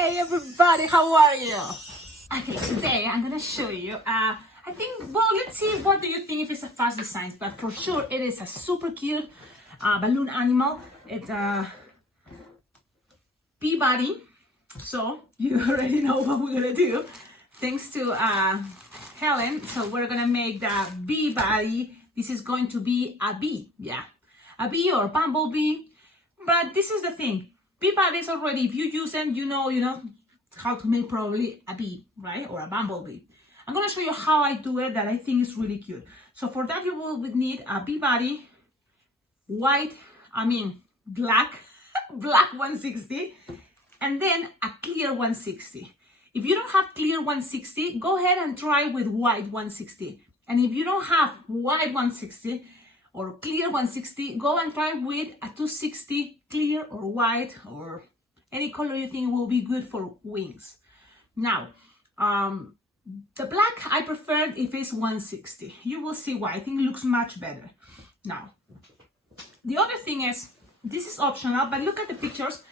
Hey everybody, how are you? Okay, today I'm gonna show you, I think, well, let's see, what do you think if it's a fast design, but for sure it is a super cute balloon animal. It's a Peabody, so you already know what we're gonna do. Thanks to Helen, so we're gonna make the bee body. This is going to be a bee, yeah, a bee or bumblebee. But this is the thing, bee bodies already, if you use them, you know how to make probably a bee, right, or a bumblebee. I'm gonna show you how I do it, that I think is really cute. So for that you will need a bee body, black, black 160, and then a clear 160. If you don't have clear 160, go ahead and try with white 160. And if you don't have white 160 or clear 160, go and try with a 260 clear or white or any color you think will be good for wings. Now, the black I prefer if it's 160. You will see why. I think it looks much better. Now, the other thing is, this is optional, but look at the pictures.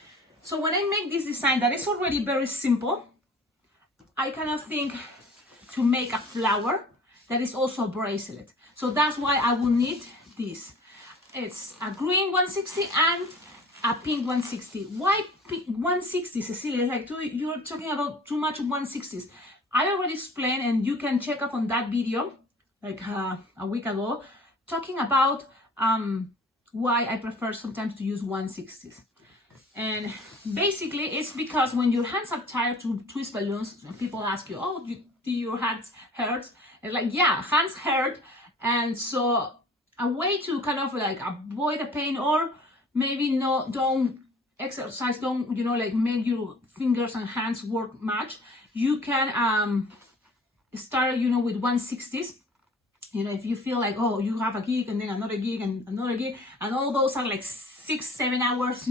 So when I make this design that is already very simple, I kind of think to make a flower that is also a bracelet. So that's why I will need this. It's a green 160 and a pink 160. Why pink 160, Cecilia? Like you're talking about too much 160s. I already explained, and you can check up on that video like a week ago, talking about why I prefer sometimes to use 160s. And basically it's because when your hands are tired to twist balloons, people ask you, oh, do your hands hurt? And like, yeah, hands hurt. And so a way to kind of like avoid the pain, or maybe don't exercise, don't, like make your fingers and hands work much, you can start, with 160s. If you feel like, oh, you have a gig and then another gig and another gig, and all those are like 6-7 hours,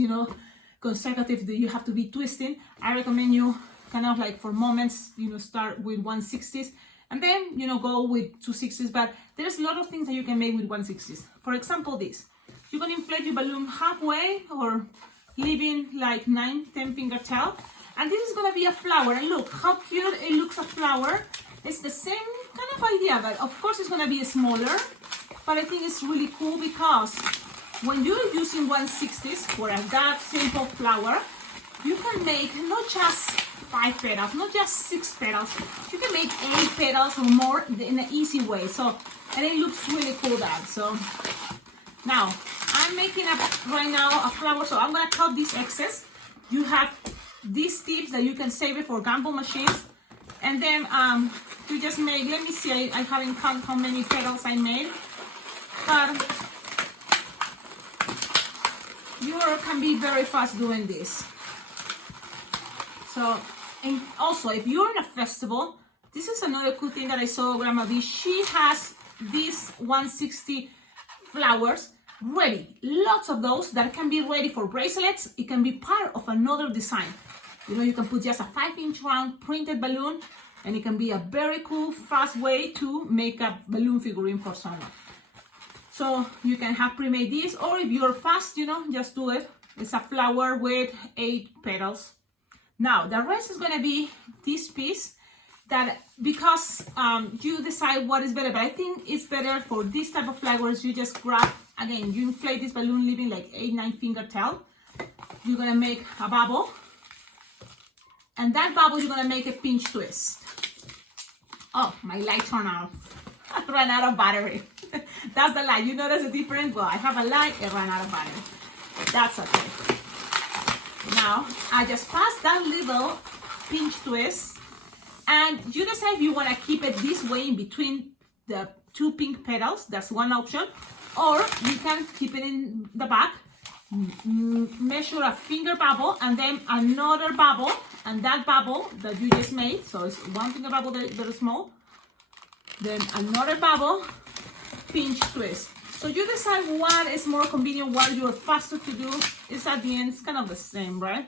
consecutive that you have to be twisting, I recommend you kind of like for moments, start with 160s and then, go with 260s. But there's a lot of things that you can make with 160s. For example, this. You can inflate your balloon halfway or leaving like 9-10 finger tail. And this is going to be a flower. And look how cute it looks, a flower. It's the same kind of idea, but of course it's going to be smaller. But I think it's really cool because when you're using 160s for that simple flower, you can make not just 5 petals, not just 6 petals. You can make 8 petals or more in an easy way. So, and it looks really cool that. So now I'm making right now a flower. So I'm gonna cut this excess. You have these tips that you can save it for gamble machines. And then you just make, let me see, I haven't counted how many petals I made. But you can be very fast doing this. So, and also if you're in a festival, this is another cool thing that I saw Grandma V. She has these 160 flowers ready, lots of those that can be ready for bracelets. It can be part of another design. You can put just a 5-inch round printed balloon, and it can be a very cool, fast way to make a balloon figurine for someone. So you can have pre-made this, or if you're fast, just do it. It's a flower with 8 petals. Now the rest is gonna be this piece that, because you decide what is better, but I think it's better for this type of flowers. You just grab, again, you inflate this balloon leaving like 8-9 finger tail. You're gonna make a bubble, and that bubble you're gonna make a pinch twist. Oh, my light turned off. I ran out of battery. That's the light. You notice the difference? Well, I have a light, it ran out of battery. That's okay. Now, I just pass that little pinch twist, and you decide if you want to keep it this way in between the 2 pink petals. That's one option. Or you can keep it in the back, measure a finger bubble, and then another bubble, and that bubble that you just made, so it's 1 finger bubble very small, then another bubble, pinch twist. So you decide what is more convenient, what you're faster to do. It's at the end, it's kind of the same, right?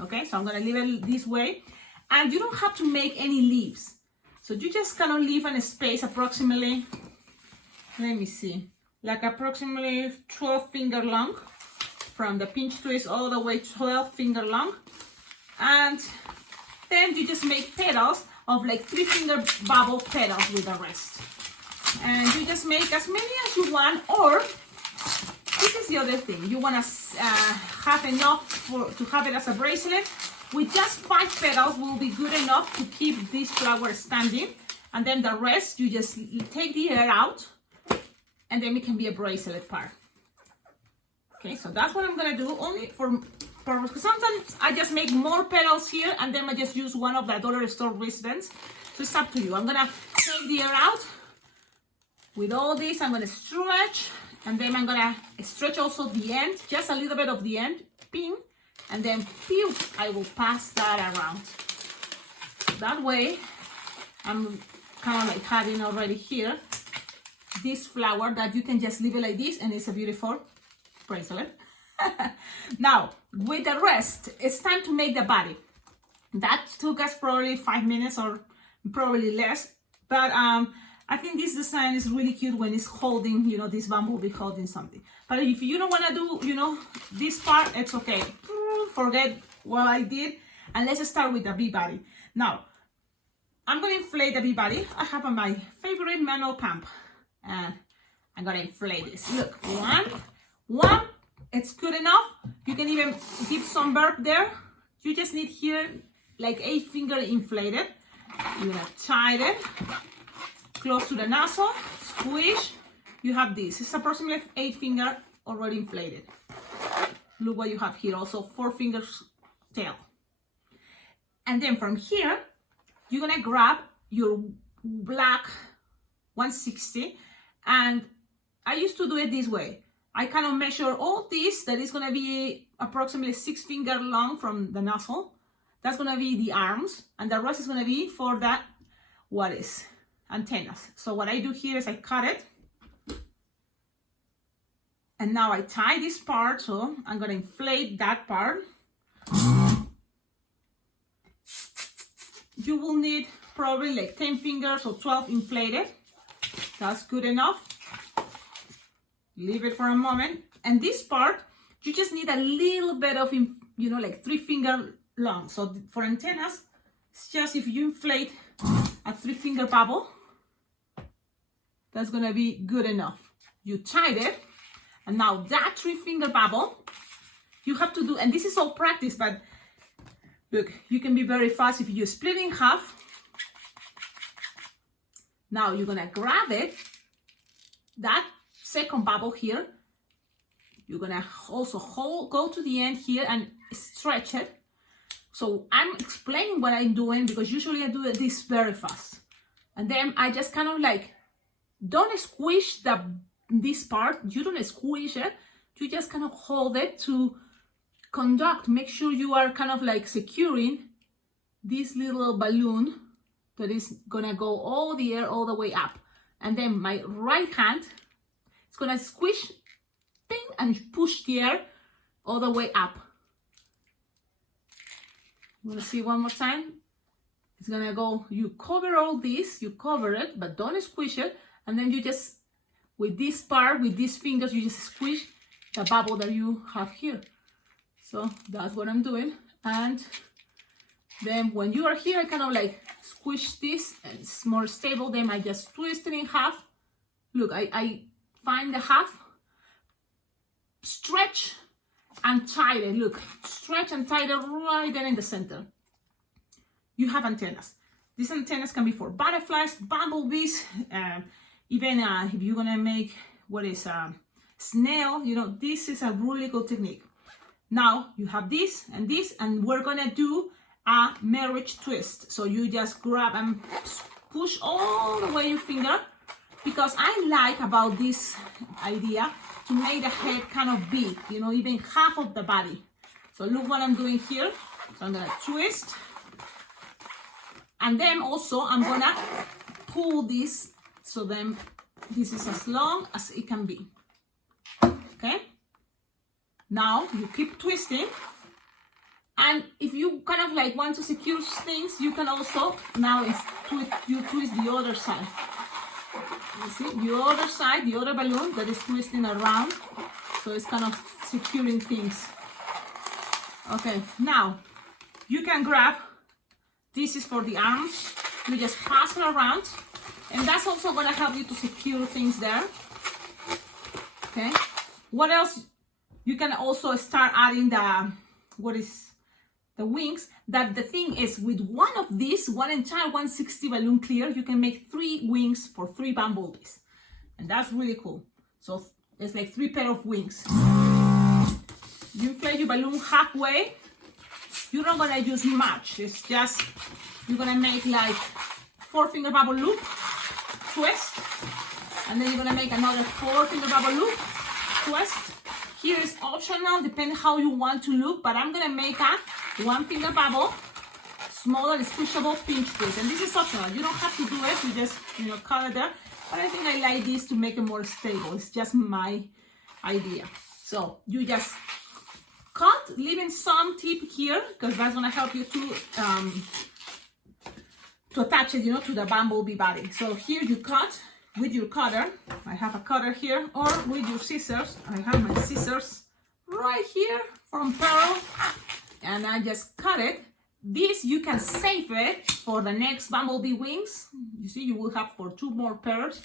Okay, so I'm gonna leave it this way. And you don't have to make any leaves. So you just kind of leave a space approximately, let me see, like approximately 12 finger long. from the pinch twist all the way 12 finger long. And then you just make petals of like 3 finger bubble petals with the rest. And you just make as many as you want, or this is the other thing. You want to have enough to have it as a bracelet. With just 5 petals will be good enough to keep this flower standing. And then the rest, you just take the air out, and then it can be a bracelet part. Okay, so that's what I'm gonna do, only for purpose. Sometimes I just make more petals here, and then I just use one of the dollar store wristbands. So it's up to you. I'm gonna take the air out. With all this, I'm gonna stretch, and then I'm gonna stretch also the end, just a little bit of the end, ping, and then pew, I will pass that around. That way, I'm kind of like having already here this flower that you can just leave it like this, and it's a beautiful bracelet. Now, with the rest, it's time to make the body. That took us probably 5 minutes or probably less, but I think this design is really cute when it's holding, you know, this bumblebee holding something. But if you don't want to do, you know, this part, it's okay. Forget what I did, and let's start with the bee body. Now, I'm going to inflate the bee body. I have my favorite manual pump, and I'm going to inflate this. Look, one, it's good enough. You can even give some burp there. You just need here like 8 finger inflated. You're going to tie it close to the nozzle, squish. You have this. It's approximately 8 finger already inflated. Look what you have here. Also 4 fingers tail. And then from here, you're gonna grab your black 160, and I used to do it this way. I kind of measure all this, that is gonna be approximately 6 finger long from the nozzle. That's gonna be the arms, and the rest is gonna be for that, what is, antennas. So what I do here is I cut it, and now I tie this part, so I'm gonna inflate that part. You will need probably like 10 fingers or 12 inflated. That's good enough. Leave it for a moment. And this part, you just need a little bit of, you know, like 3 finger long. So for antennas, it's just if you inflate a 3 finger bubble, that's gonna be good enough. You tied it, and now that 3 finger bubble, you have to do, and this is all practice, but look, you can be very fast if you split in half. Now you're gonna grab it, that second bubble here, you're gonna also go to the end here and stretch it. So I'm explaining what I'm doing because usually I do this very fast. And then I just kind of like, don't squish this part, you don't squish it, you just kind of hold it to conduct, make sure you are kind of like securing this little balloon that is gonna go all the air all the way up. And then my right hand is gonna squish, ping, and push the air all the way up. You wanna see one more time? It's gonna go, you cover all this, you cover it, but don't squish it. And then you just, with this part, with these fingers, you just squish the bubble that you have here. So that's what I'm doing. And then when you are here, I kind of like squish this, and it's more stable. Then I just twist it in half. Look, I find the half, stretch and tie it. Look, stretch and tie it right there in the center. You have antennas. These antennas can be for butterflies, bumblebees, even if you're gonna make what is a snail, you know, this is a really good technique. Now you have this, and we're gonna do a marriage twist. So you just grab and push all the way your finger, because I like about this idea to make the head kind of big, you know, even half of the body. So look what I'm doing here. So I'm gonna twist, and then also I'm gonna pull this, so then this is as long as it can be. Okay? Now you keep twisting, and if you kind of like want to secure things, you can also now you twist the other side. You see the other side, the other balloon that is twisting around, so it's kind of securing things. Okay, now you can grab, this is for the arms, you just pass it around, and that's also going to help you to secure things there. Okay, what else? You can also start adding the wings. That the thing is, with one of these, one entire 160 balloon clear, you can make 3 wings for 3 bumblebees, and that's really cool. So it's like 3 pair of wings. You inflate your balloon halfway. You're not gonna use much. It's just, you're gonna make like 4-finger bubble loop, twist, and then you're gonna make another 4-finger bubble loop, twist. Here is optional, depending how you want to look, but I'm gonna make a 1-finger bubble, small and squishable pinch twist, and this is optional. You don't have to do it. You just, cut it there. But I think I like this to make it more stable. It's just my idea. So you just cut, leaving some tip here, because that's gonna help you to attach it, to the bumblebee body. So here you cut with your cutter. I have a cutter here, or with your scissors. I have my scissors right here from Pearl, and I just cut it. This you can save it for the next bumblebee wings. You see, you will have for 2 more pairs,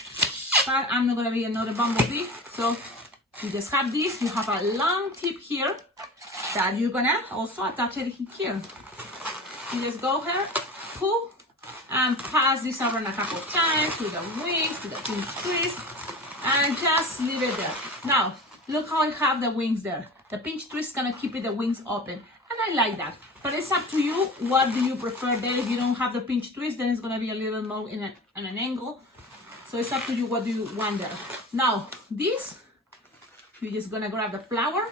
but I'm not gonna be another bumblebee. So you just have this. You have a long tip here that you're gonna also attach it here. You just go here, pull, and pass this around a couple of times with the wings, with the pinch twist, and just leave it there. Now, look how I have the wings there. The pinch twist is gonna keep the wings open, and I like that. But it's up to you. What do you prefer there? If you don't have the pinch twist, then it's gonna be a little more in an angle. So it's up to you. What do you want there? Now, this, you're just gonna grab the flower,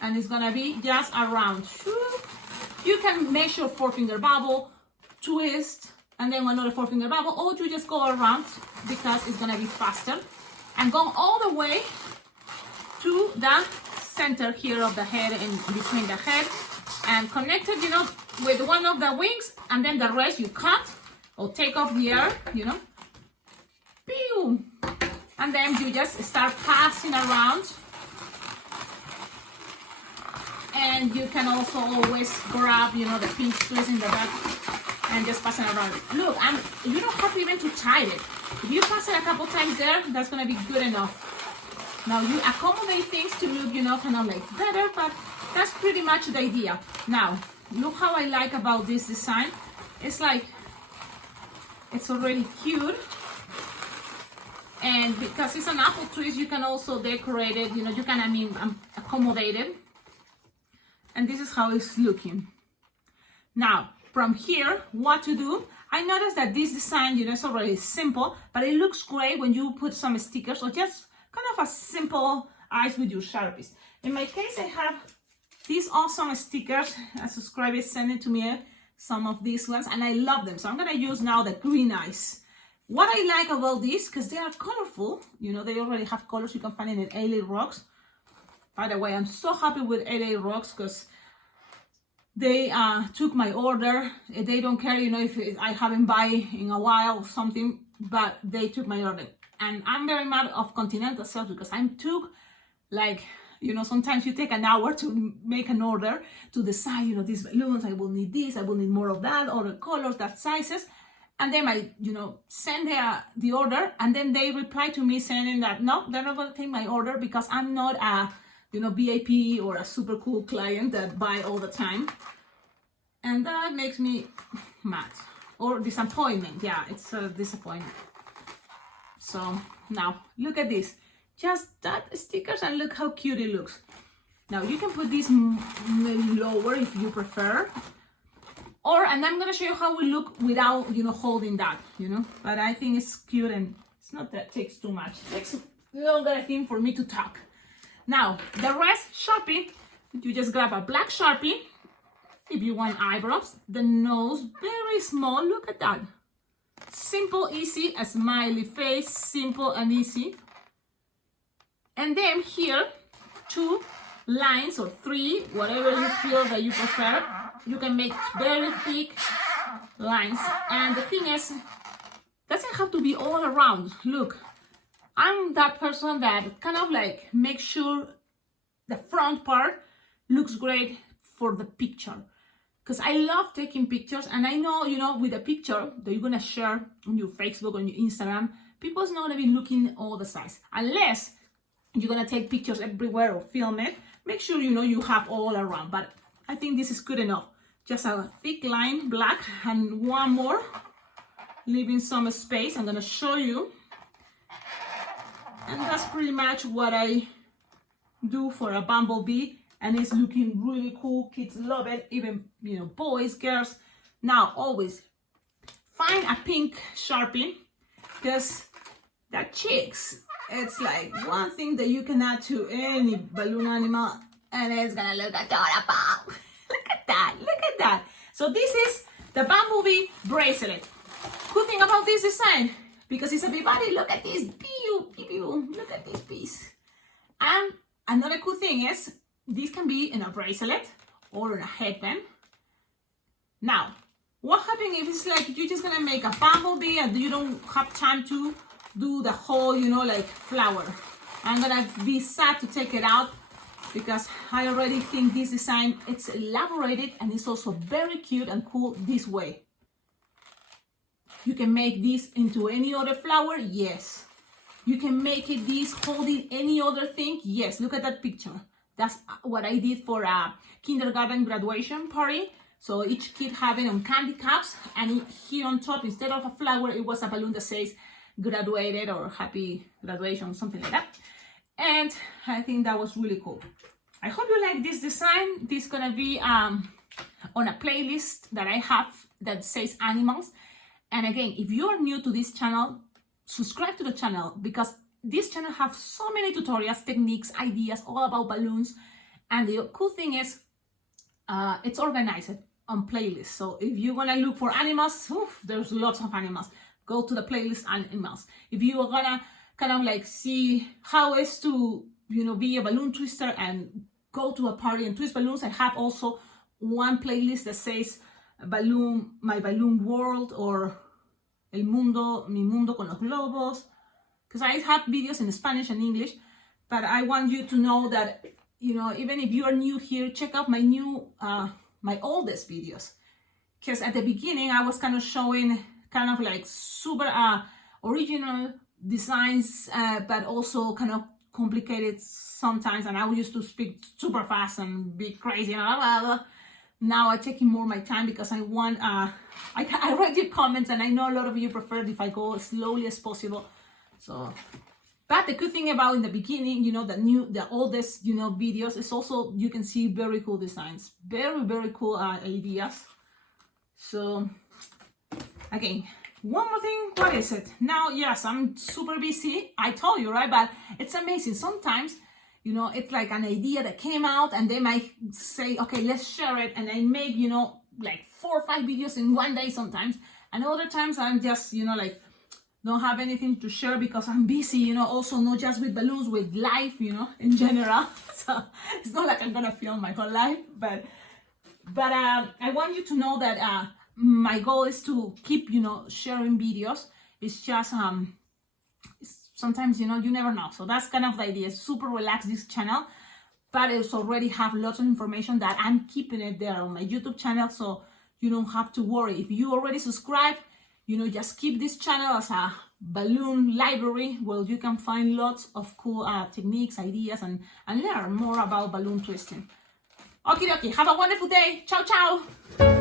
and it's gonna be just around. You can measure 4-finger bubble, twist, and then another 4-finger bubble, or you just go around because it's gonna be faster. And go all the way to the center here of the head, and between the head, and connect it, with one of the wings, and then the rest you cut or take off the air, Pew! And then you just start passing around. And you can also always grab, the pinch twist in the back and just pass it around. Look, you don't have even to tie it. If you pass it a couple times there, that's gonna be good enough. Now you accommodate things to look, kind of like better, but that's pretty much the idea. Now, look how I like about this design. It's like, it's already cute. And because it's an apple twist, you can also decorate it, you can, accommodate it. And this is how it's looking. Now, from here, what to do? I noticed that this design, is already simple, but it looks great when you put some stickers or just kind of a simple eyes with your Sharpies. In my case, I have these awesome stickers. A subscriber sent it to me, some of these ones, and I love them. So I'm gonna use now the green eyes. What I like about these, because they are colorful, they already have colors. You can find it in LA Rocks. By the way, I'm so happy with LA Rocks because they took my order. They don't care, if I haven't buy in a while or something, but they took my order. And I'm very mad of Continental sales because I took like, sometimes you take an hour to make an order to decide, these balloons, I will need this, I will need more of that, or the colors, that sizes. And then I, send the order, and then they reply to me saying that, no, they're not going to take my order because I'm not a, VIP or a super cool client that buy all the time. And that makes me mad or disappointment. Yeah, it's a disappointment. So now look at this. Just that stickers, and look how cute it looks. Now you can put this lower if you prefer. And I'm gonna show you how we look without, holding that, But I think it's cute, and it's not that it takes too much. It takes longer, I think, for me to talk. Now, the rest, Sharpie, you just grab a black Sharpie. If you want eyebrows, the nose, very small, look at that. Simple, easy, a smiley face, simple and easy. And then here, 2 lines or 3, whatever you feel that you prefer. You can make very thick lines. And the thing is, doesn't have to be all around. Look, I'm that person that kind of like make sure the front part looks great for the picture. Because I love taking pictures, and I know, you know, with a picture that you're gonna share on your Facebook, on your Instagram, people's not gonna be looking all the size. Unless you're gonna take pictures everywhere or film it, make sure, you know, you have all around. But I think this is good enough. Just a thick line, black, and one more, leaving some space. I'm gonna show you. And that's pretty much what I do for a bumblebee. And it's looking really cool. Kids love it, even, you know, boys, girls. Now, always find a pink Sharpie, because the cheeks, it's like one thing that you can add to any balloon animal, and it's gonna look adorable. Look at that, look at that. So this is the bumblebee bracelet. Good thing about this design, because it's a big body, look at this, look at this piece. And another cool thing is, this can be in a bracelet or in a headband. Now, what happens if it's like you're just gonna make a bumblebee and you don't have time to do the whole, you know, like flower? I'm gonna be sad to take it out, because I already think this design, it's elaborated and it's also very cute and cool this way. You can make this into any other flower, yes. You can make it this holding any other thing, yes. Look at that picture. That's what I did for a kindergarten graduation party. So each kid having on candy cups, and here on top, instead of a flower, it was a balloon that says graduated or happy graduation, something like that. And I think that was really cool. I hope you like this design. This is gonna be on a playlist that I have that says animals. And again, if you are new to this channel, subscribe to the channel, because this channel has so many tutorials, techniques, ideas, all about balloons. And the cool thing is, it's organized on playlists. So if you're gonna look for animals, there's lots of animals. Go to the playlist animals. If you are gonna kind of like see how is to, you know, be a balloon twister and go to a party and twist balloons, I have also one playlist that says balloon, my balloon world, or el mundo, mi mundo con los globos. Because I have videos in Spanish and English, but I want you to know that, you know, even if you are new here, check out my new, my oldest videos. Because at the beginning, I was kind of showing kind of like super original designs, but also kind of complicated sometimes. And I used to speak super fast and be crazy. Now I'm taking more my time, because I want, I read your comments, and I know a lot of you prefer if I go as slowly as possible. So, but the good thing about in the beginning, you know, the oldest, you know, videos is also, you can see very cool designs, very, very cool ideas. So, again, one more thing, what is it? Now, yes, I'm super busy, I told you, right? But it's amazing. Sometimes, you know, it's like an idea that came out, and they might say, okay, let's share it. And I make, you know, like 4 or 5 videos in one day sometimes. And other times I'm just, you know, like, don't have anything to share because I'm busy, you know, also not just with balloons, with life, you know, in general. So it's not like I'm gonna film my whole life, but I want you to know that my goal is to keep, you know, sharing videos. It's just sometimes, you know, you never know. So that's kind of the idea. Super relaxed, this channel, but it's already have lots of information that I'm keeping it there on my YouTube channel, so you don't have to worry. If you already subscribed, you know, just keep this channel as a balloon library where you can find lots of cool techniques, ideas, and learn more about balloon twisting. Okay, have a wonderful day. Ciao, ciao.